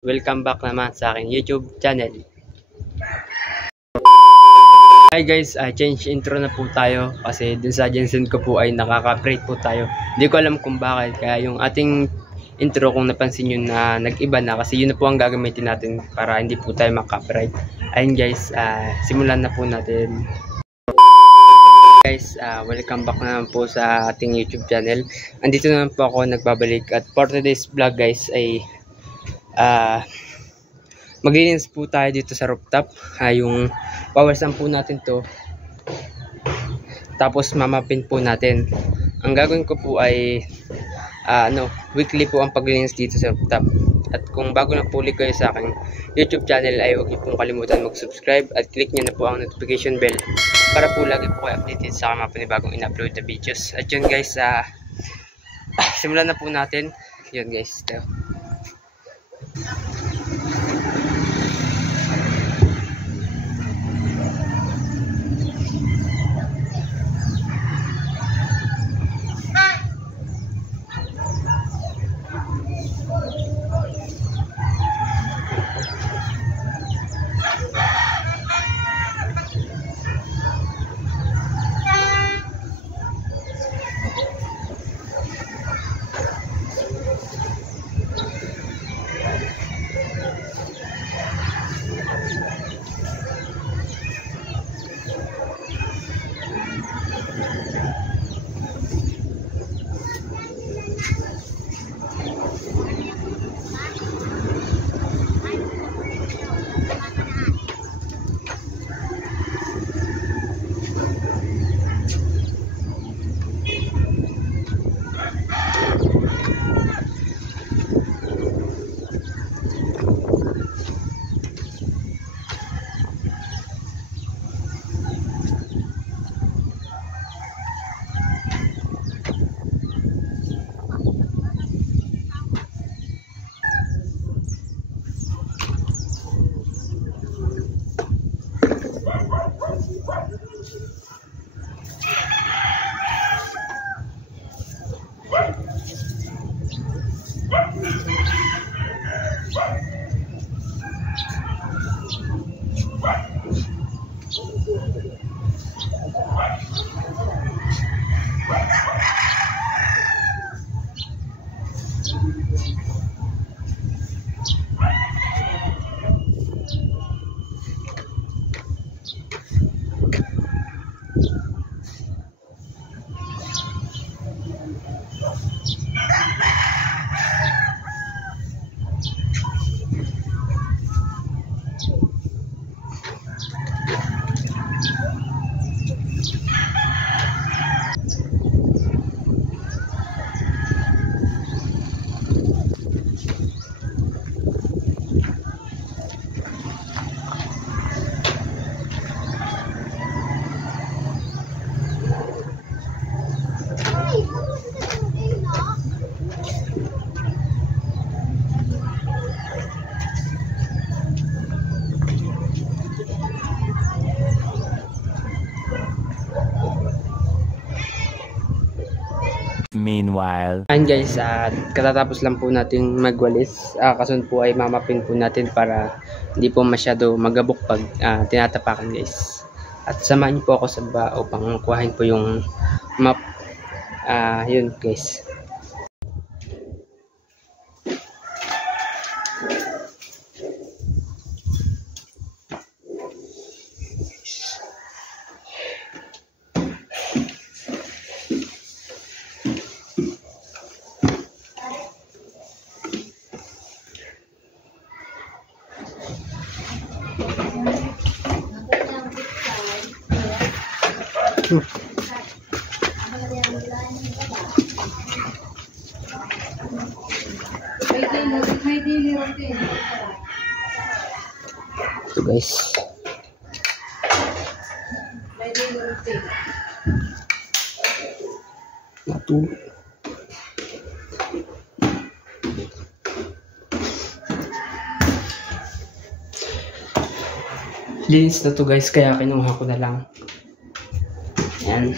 Welcome back naman sa aking YouTube channel. Hi guys, change intro na po tayo kasi dun sa Jensen ko po ay nakaka-create po tayo. Hindi ko alam kung bakit, kaya yung ating intro kung napansin nyo na nag-iba na kasi yun na po ang gagamitin natin para hindi po tayo maka-copyright. Ayun guys, simulan na po natin. Guys, welcome back naman po sa ating YouTube channel. Andito naman po ako nagbabalik at for today's vlog guys ay maglilinis po tayo dito sa rooftop. Yung pawasan po natin to, tapos mamapin po natin. Ang gagawin ko po ay weekly po ang paglilinis dito sa rooftop. At kung bago na po ulit kayo sa aking YouTube channel ay huwag niyo pong kalimutan mag-subscribe at click niyo na po ang notification bell para po lagi po kayo updated sa mga panibagong in-upload na videos. At yun guys, simulan na po natin. Yun guys, ito. Meanwhile, Ayan guys, katatapos lang po natin magwalis. Kasunod po ay mamapin po natin para hindi po masyado magabok pag tinatapakan guys. At samahan niyo po ako sa baba upang kuhain po yung map. Yun guys. Ito guys. Natulog. Linis na to guys, kaya kinuha ko na lang. Yan.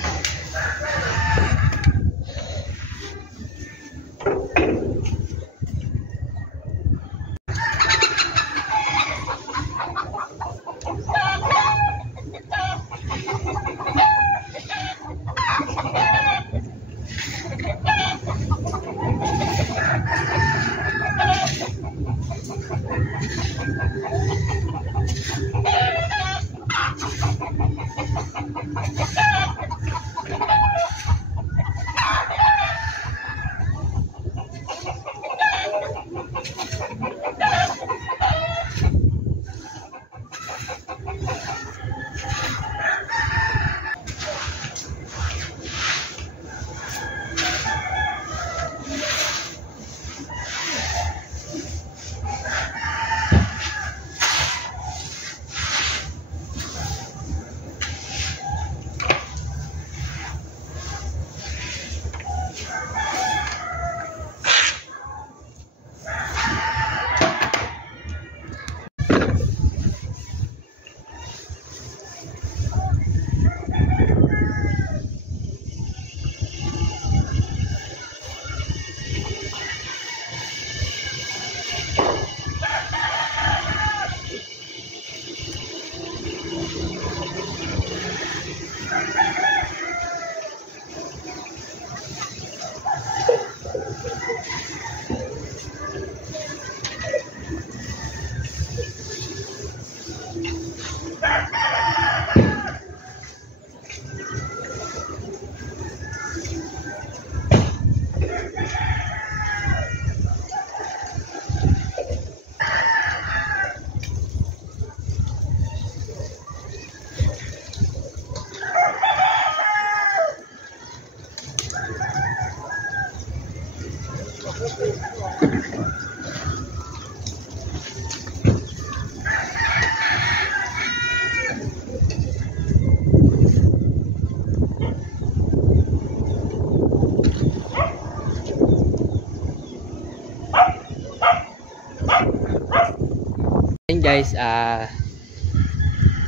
Guys,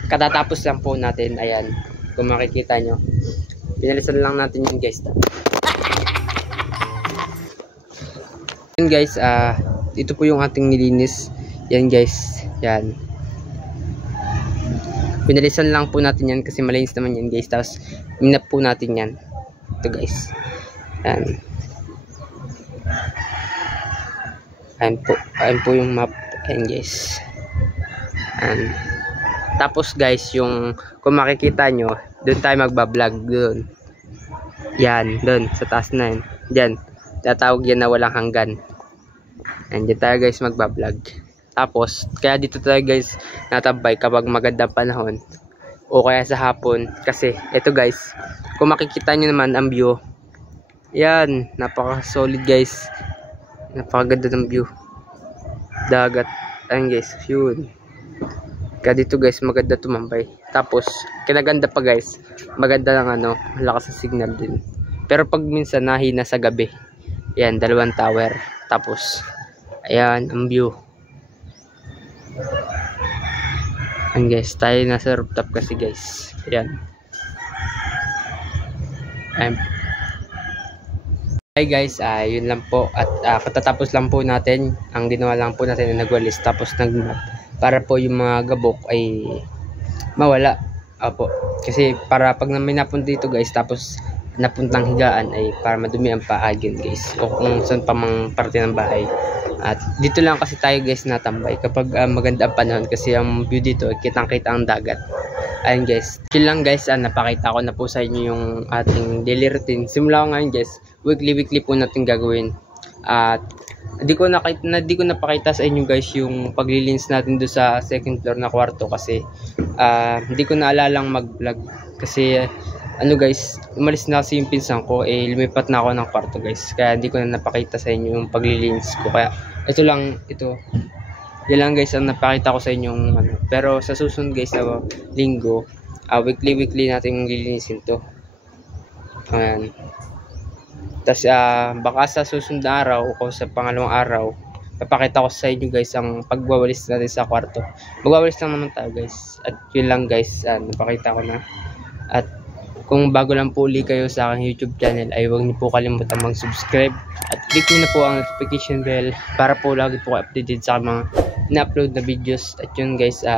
katatapos lang po natin. Ayan, kung makikita nyo, pinalisan lang natin yun guys. Yan guys, ito po yung ating nilinis. Yan guys, yan, pinalisan lang po natin yan kasi malinis naman yan guys. Tapos minap po natin yan. Ito guys, yan, ayan po yung map. Ayan guys. Tapos guys, yung kung makikita nyo, doon tayo magbablog doon. Yan, doon sa taas na yan. Diyan, tatawag yan na walang hanggan. And dyan tayo guys magbablog. Tapos, kaya dito tayo guys natabay kapag magandang panahon o kaya sa hapon. Kasi, ito guys, kung makikita nyo naman ang view, yan, napaka solid guys. Napakaganda ng view. Dagat. Ayan guys, yun. Kaya dito guys, maganda tumambay. Tapos, kinaganda pa guys, maganda lang malakas sa signal din. Pero pag minsan nahina sa gabi, yan, 2 tower. Tapos, ayan, ang view. Ayan guys, tayo nasa rooftop kasi guys. Ayan. Ayan. Hi guys, yun lang po. At katatapos lang po natin, ang ginawa lang po natin na nagwalis tapos nagmap. Para po yung mga gabok ay mawala. Opo. Kasi para pag may napunta dito guys, tapos napuntang higaan ay para madumi ang paagin guys. O kung saan pa mang parte ng bahay. At dito lang kasi tayo guys natambay kapag maganda ang panahon kasi ang view dito kitang-kita ang dagat. Ayun guys. Yun lang guys, napakita ko na po sa inyo yung ating daily routine. Simula ko ngayon guys, weekly po natin gagawin. At di ko napakita sa inyo guys yung paglilinis natin do sa second floor na kwarto kasi hindi ko naalalang mag-vlog kasi guys, umalis na kasi yung pinsan ko, lumipat na ako ng kwarto guys, kaya hindi ko na napakita sa inyo yung paglilinis ko. Kaya ito yan lang guys ang napakita ko sa inyo pero sa susunod guys na linggo, weekly natin lilinisin to. Ayan. Tapos baka sa susunod na araw o sa pangalawang araw, papakita ko sa inyo guys ang pagwawalis natin sa kwarto. Magwawalis lang naman tayo guys. At yun lang guys, napakita ko na. At kung bago lang po uli kayo sa aking YouTube channel ay huwag niyo po kalimutan mag-subscribe. At click niyo na po ang notification bell para po lagi po updated sa mga na-upload na videos. At yun guys,